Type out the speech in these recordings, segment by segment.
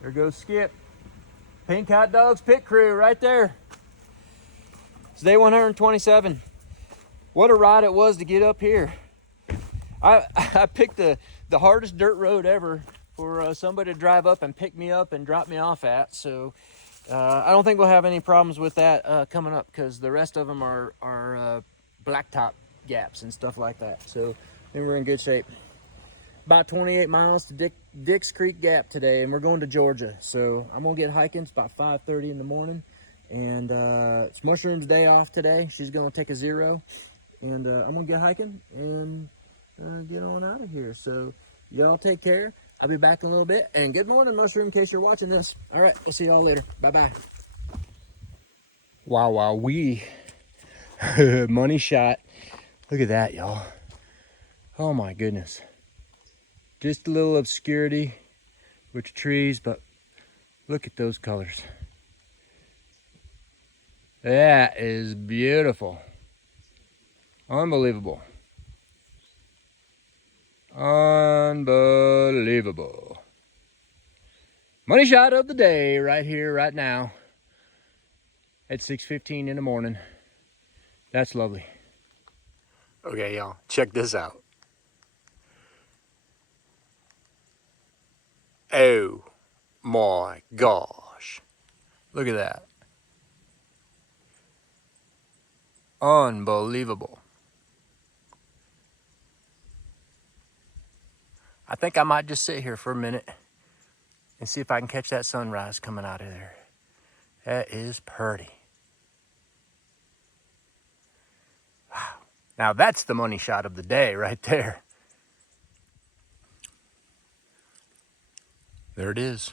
There goes Skip. Pink Hot Dogs pit crew right there. It's day 127. What a ride it was to get up here. I picked the hardest dirt road ever for somebody to drive up and pick me up and drop me off at. So I don't think we'll have any problems with that coming up, because the rest of them are blacktop gaps and stuff like that. So then we're in good shape. About 28 miles to Dix Creek Gap today, and we're going to Georgia. So I'm gonna get hiking. It's about 5:30 in the morning, and it's Mushroom's day off today. She's gonna take a 0, and I'm gonna get hiking and get on out of here. So y'all take care. I'll be back in a little bit. And good morning, Mushroom, in case you're watching this. All right, we'll see y'all later. Bye-bye. Wow, we money shot. Look at that, y'all. Oh my goodness. Just a little obscurity with the trees, but look at those colors. That is beautiful. Unbelievable. Unbelievable. Money shot of the day right here, right now at 6:15 in the morning. That's lovely. Okay, y'all, check this out. Oh my gosh. Look at that. Unbelievable. I think I might just sit here for a minute and see if I can catch that sunrise coming out of there. That is pretty. Wow. Now that's the money shot of the day right there. There it is.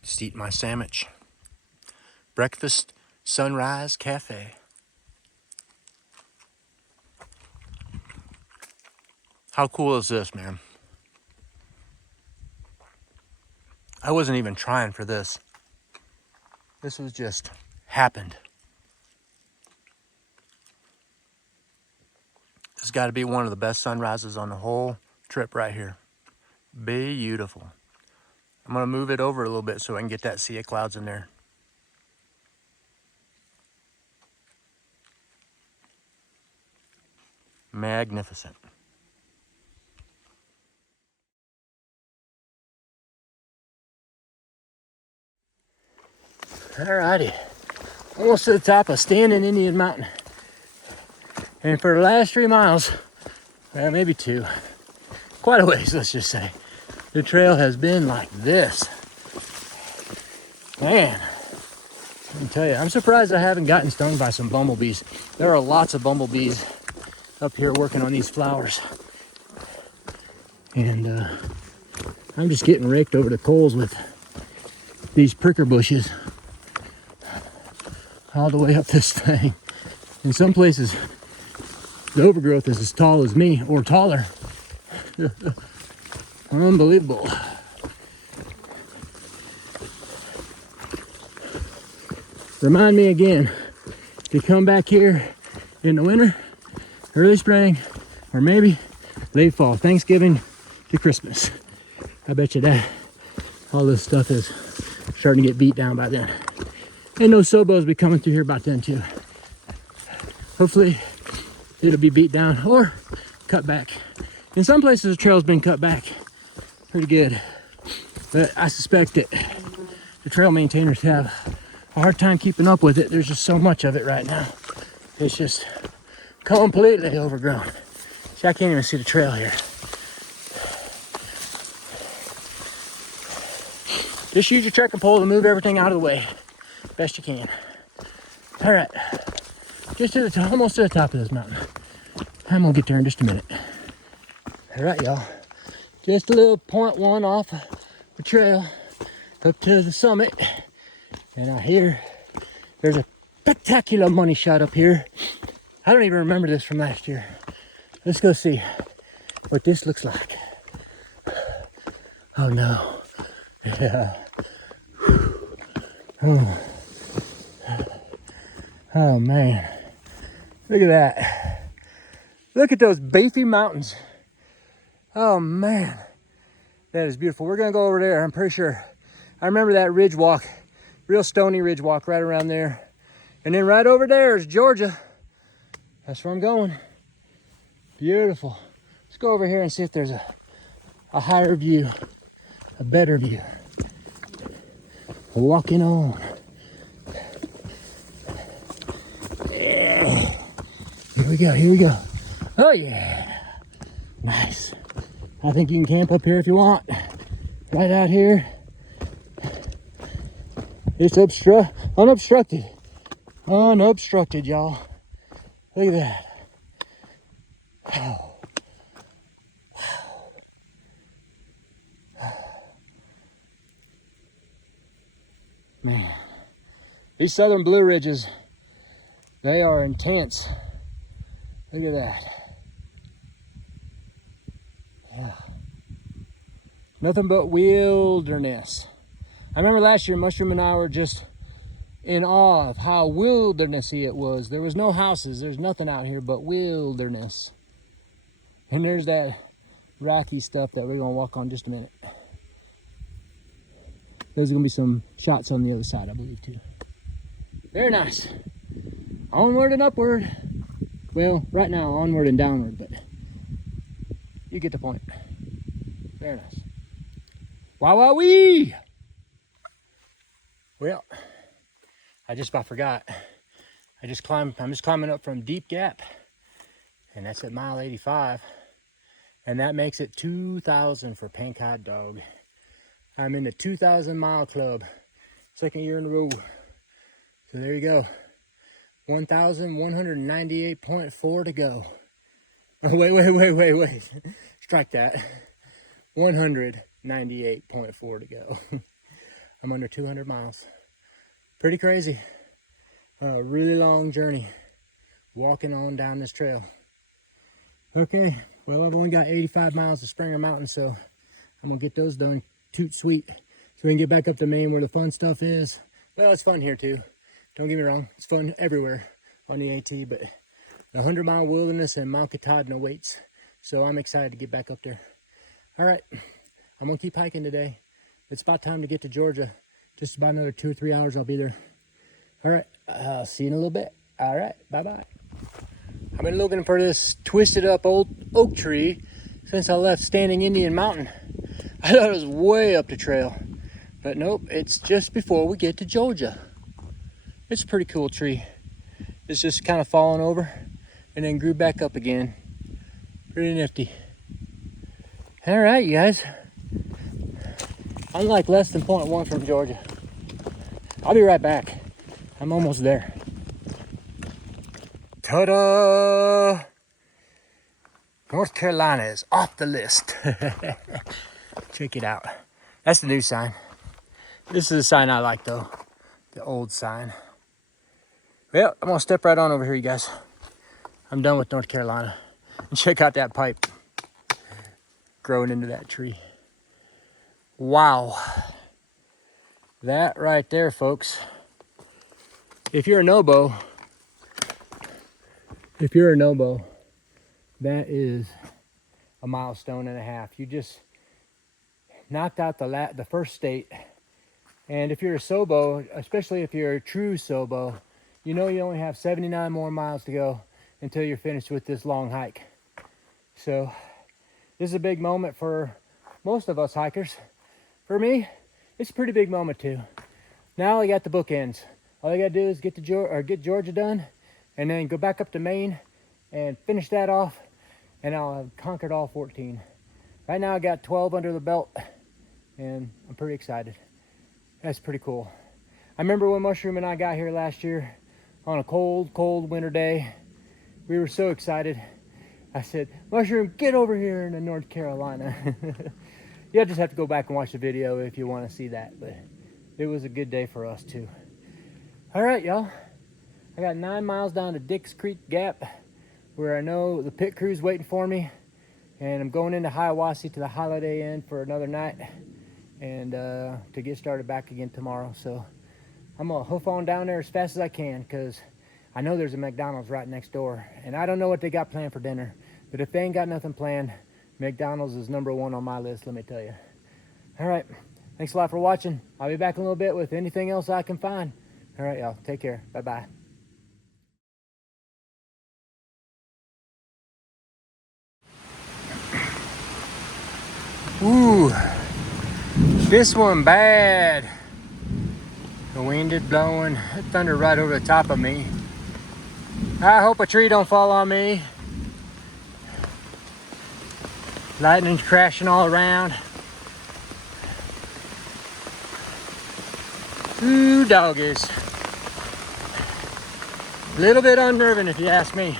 Just eating my sandwich. Breakfast Sunrise Cafe. How cool is this, man? I wasn't even trying for this. This was just happened. This has got to be one of the best sunrises on the whole trip right here. Beautiful. I'm going to move it over a little bit so I can get that sea of clouds in there. Magnificent. Alrighty, almost to the top of Standing Indian Mountain. And for the last 3 miles, well, maybe 2, quite a ways, let's just say, the trail has been like this. Man, I can tell you, I'm surprised I haven't gotten stung by some bumblebees. There are lots of bumblebees up here working on these flowers. And I'm just getting raked over the coals with these pricker bushes all the way up this thing. In some places, the overgrowth is as tall as me or taller. Unbelievable. Remind me again to come back here in the winter, early spring, or maybe late fall, Thanksgiving to Christmas. I bet you that all this stuff is starting to get beat down by then. And those sobos will be coming through here about then too. Hopefully it'll be beat down or cut back. In some places the trail's been cut back pretty good, but I suspect that the trail maintainers have a hard time keeping up with it. There's just so much of it right now. It's just completely overgrown. See, I can't even see the trail here. Just use your trekking pole to move everything out of the way best you can. All right, just to the top, almost to the top of this mountain. I'm gonna get there in just a minute. All right, y'all, just a little 0.1 off the trail up to the summit, and I hear there's a spectacular money shot up here. I don't even remember this from last year. Let's go see what this looks like. Oh no. Yeah. Oh man. Look at that. Look at those beefy mountains. Oh man. That is beautiful. We're gonna go over there, I'm pretty sure. I remember that ridge walk, real stony ridge walk right around there. And then right over there is Georgia. That's where I'm going. Beautiful. Let's go over here and see if there's a higher view, a better view. Walking on. Yeah. Here we go, here we go. Oh yeah, nice. I think you can camp up here if you want. Right out here. It's unobstructed. Unobstructed, y'all. Look at that. Oh. Wow. Man, these southern Blue Ridges, they are intense. Look at that. Yeah. Nothing but wilderness. I remember last year, Mushroom and I were just in awe of how wildernessy it was. There was no houses, there's nothing out here but wilderness. And there's that rocky stuff that we're gonna walk on just a minute. There's gonna be some shots on the other side, I believe, too. Very nice. Onward and upward. Well, right now, onward and downward, but you get the point. Very nice. Wow, wow, wee! Well, I just about forgot. I'm just climbing up from Deep Gap, and that's at mile 85. And that makes it 2,000 for Pink Hot Dog. I'm in the 2,000 mile club, second year in a row. So there you go. 1,198.4 to go. Oh, wait. Strike that. 198.4 to go. I'm under 200 miles. Pretty crazy. A really long journey walking on down this trail. Okay, well, I've only got 85 miles to Springer Mountain, so I'm gonna get those done toot sweet so we can get back up to Maine where the fun stuff is. Well, it's fun here too. Don't get me wrong, it's fun everywhere on the AT, but the 100-mile wilderness and Mount Katahdin awaits. So I'm excited to get back up there. All right, I'm gonna keep hiking today. It's about time to get to Georgia. Just about another 2 or 3 hours, I'll be there. All right, I'll see you in a little bit. All right, bye-bye. I've been looking for this twisted up old oak tree since I left Standing Indian Mountain. I thought it was way up the trail, but nope, it's just before we get to Georgia. It's a pretty cool tree. It's just kind of fallen over and then grew back up again. Pretty nifty. All right, you guys. I'm like less than 0.1 from Georgia. I'll be right back. I'm almost there. Ta-da! North Carolina is off the list. Check it out. That's the new sign. This is a sign I like though. The old sign. Well, I'm gonna step right on over here, you guys. I'm done with North Carolina. And check out that pipe growing into that tree. Wow. That right there, folks. If you're a no-bo, that is a milestone and a half. You just knocked out the first state. And if you're a Sobo, especially if you're a true Sobo, you know you only have 79 more miles to go until you're finished with this long hike. So this is a big moment for most of us hikers. For me, it's a pretty big moment too. Now I got the bookends. All I gotta do is get Georgia done, and then go back up to Maine and finish that off, and I'll have conquered all 14. Right now I got 12 under the belt, and I'm pretty excited. That's pretty cool. I remember when Mushroom and I got here last year on a cold winter day. We were so excited. I said, Mushroom, get over here in North Carolina. You'll just have to go back and watch the video if you want to see that, but it was a good day for us too. All right, y'all. I got 9 miles down to Dix Creek Gap, where I know the pit crew's waiting for me, and I'm going into Hiawassee to the Holiday Inn for another night, and to get started back again tomorrow. So I'm gonna hoof on down there as fast as I can, because I know there's a McDonald's right next door, and I don't know what they got planned for dinner, but if they ain't got nothing planned, McDonald's is #1 on my list, let me tell you. All right. Thanks a lot for watching. I'll be back in a little bit with anything else I can find. All right, y'all. Take care. Bye-bye. Ooh, this one bad. The wind is blowing. It thundered right over the top of me. I hope a tree don't fall on me. Lightning's crashing all around. Ooh, doggies. A little bit unnerving if you ask me.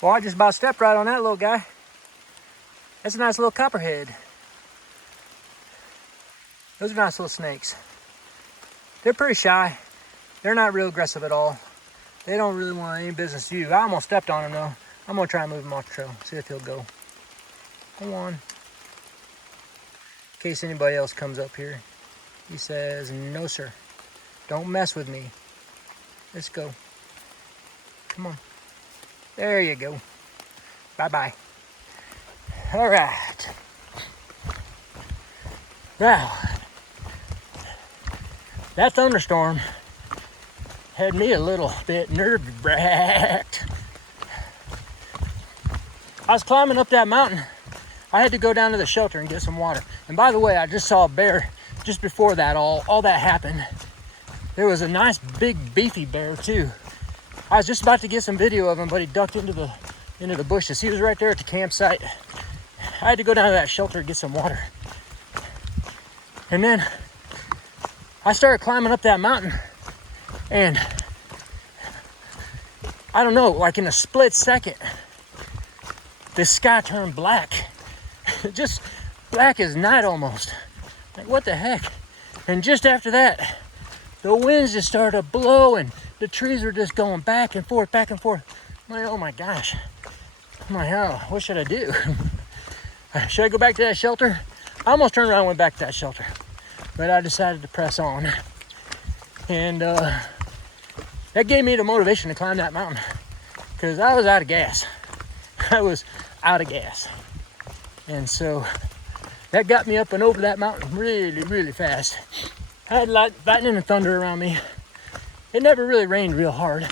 Well, I just about stepped right on that little guy. That's a nice little copperhead. Those are nice little snakes. They're pretty shy. They're not real aggressive at all. They don't really want any business to you. I almost stepped on him though. I'm gonna try and move him off the trail, see if he'll go. Come on. In case anybody else comes up here. He says, no sir, don't mess with me. Let's go. Come on. There you go. Bye-bye. All right. Now, that thunderstorm had me a little bit nerve-wracked. I was climbing up that mountain. I had to go down to the shelter and get some water. And by the way, I just saw a bear just before that, all that happened. There was a nice big beefy bear too. I was just about to get some video of him, but he ducked into the bushes. He was right there at the campsite. I had to go down to that shelter and get some water. And then I started climbing up that mountain, and I don't know, like in a split second, the sky turned black. Just black as night almost. Like, what the heck? And just after that, the winds just started to blow, and the trees were just going back and forth, back and forth. I'm like, oh my gosh. I'm like, oh, what should I do? Should I go back to that shelter? I almost turned around and went back to that shelter, but I decided to press on. And that gave me the motivation to climb that mountain, because I was out of gas. I was out of gas. And so that got me up and over that mountain really, really fast. I had lightning and thunder around me. It never really rained real hard,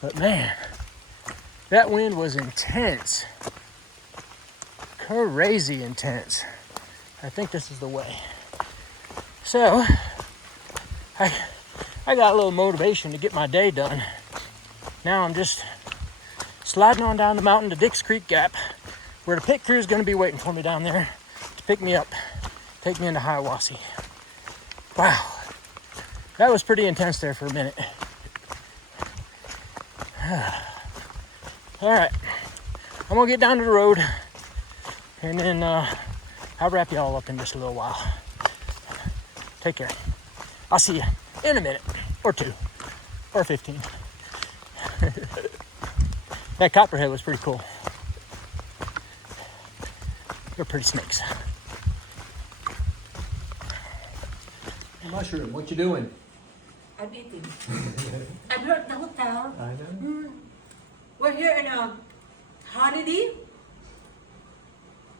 but man, that wind was intense. Crazy intense. I think this is the way. So, I got a little motivation to get my day done. Now I'm just sliding on down the mountain to Dix Creek Gap, where the pit crew is going to be waiting for me down there to pick me up, take me into Hiawassee. Wow. That was pretty intense there for a minute. All right, I'm gonna get down to the road, and then I'll wrap you all up in just a little while. Take care. I'll see you in a minute, or 2, or 15. That copperhead was pretty cool. They're pretty snakes. Mushroom, what you doing? I'm eating. I'm here at the hotel. I know. We're here in a Holiday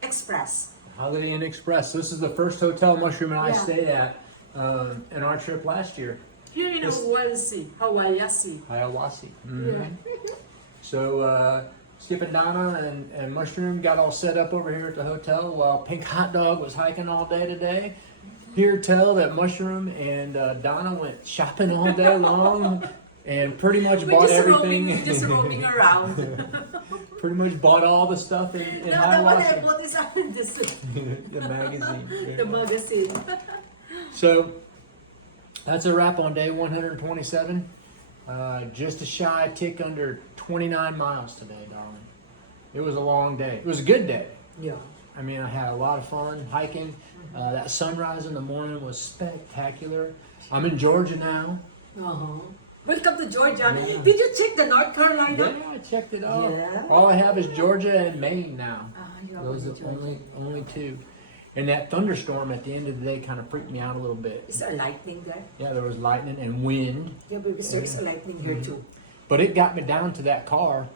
Express. Holiday Inn Express. This is the first hotel Mushroom and I Yeah. stayed at in our trip last year. Here in Hiawassee. Hiawassee. Yeah. So Skip and Donna and Mushroom got all set up over here at the hotel while Pink Hot Dog was hiking all day today. Here tell that Mushroom and Donna went shopping all day long and pretty much bought everything. Just roaming around. Pretty much bought all the stuff in The one I Hiawassee. bought is The magazine. the magazine. So that's a wrap on day 127. Just a shy tick under 29 miles today, darling. It was a long day. It was a good day. Yeah. I mean, I had a lot of fun hiking. That sunrise in the morning was spectacular. I'm in Georgia now. Welcome to Georgia. Yeah. Did you check the North Carolina? Yeah, I checked it all. Yeah. All I have is Georgia and Maine now. You're Those are Georgia. only 2. And that thunderstorm at the end of the day kind of freaked me out a little bit. Is there lightning there? Yeah, there was lightning and wind. Yeah, because there is a lightning here too. But it got me down to that car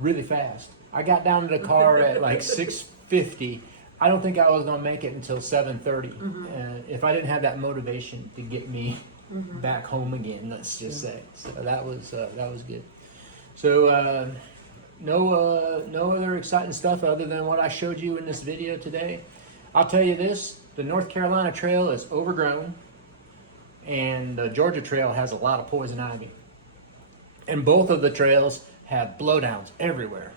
really fast. I got down to the car at like 6:50. I don't think I was gonna make it until 7:30. If I didn't have that motivation to get me back home again, let's just say. So that was good. So no other exciting stuff other than what I showed you in this video today. I'll tell you this: the North Carolina Trail is overgrown, and the Georgia Trail has a lot of poison ivy. And both of the trails have blowdowns everywhere.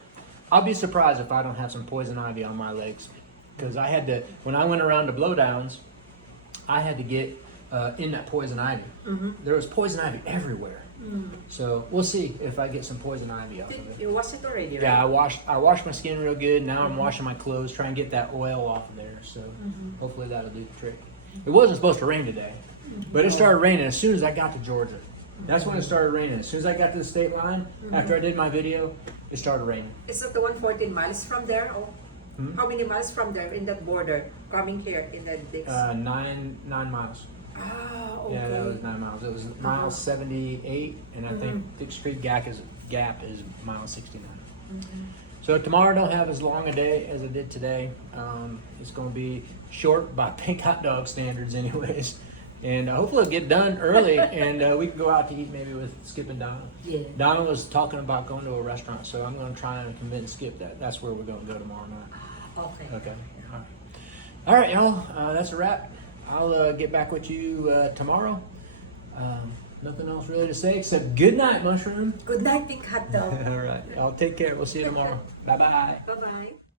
I'll be surprised if I don't have some poison ivy on my legs, because I had to, when I went around the blowdowns, I had to get in that poison ivy. There was poison ivy everywhere. So we'll see if I get some poison ivy off of it. You washed it already, right? Yeah, I washed my skin real good. Now I'm washing my clothes, trying to get that oil off of there. So hopefully that'll do the trick. It wasn't supposed to rain today, but it started raining as soon as I got to Georgia. That's when it started raining. As soon as I got to the state line, after I did my video, it started raining. Is it the 114 miles from there? Or how many miles from there in that border coming here in the Dix? 9 miles. Ah, okay. Yeah, that was 9 miles. It was mile 78, and I think Dix Creek Gap is mile 69. So tomorrow don't have as long a day as I did today. It's going to be short by pink hot dog standards anyways. And hopefully it'll get done early, and we can go out to eat maybe with Skip and Donna. Yeah. Donna was talking about going to a restaurant, so I'm going to try and convince Skip that that's where we're going to go tomorrow night. Okay. Okay. All right, y'all. That's a wrap. I'll get back with you tomorrow. Nothing else really to say except good night, Mushroom. Good night, pink hot dog. All right. I'll take care. We'll see you tomorrow. Bye-bye. Bye-bye.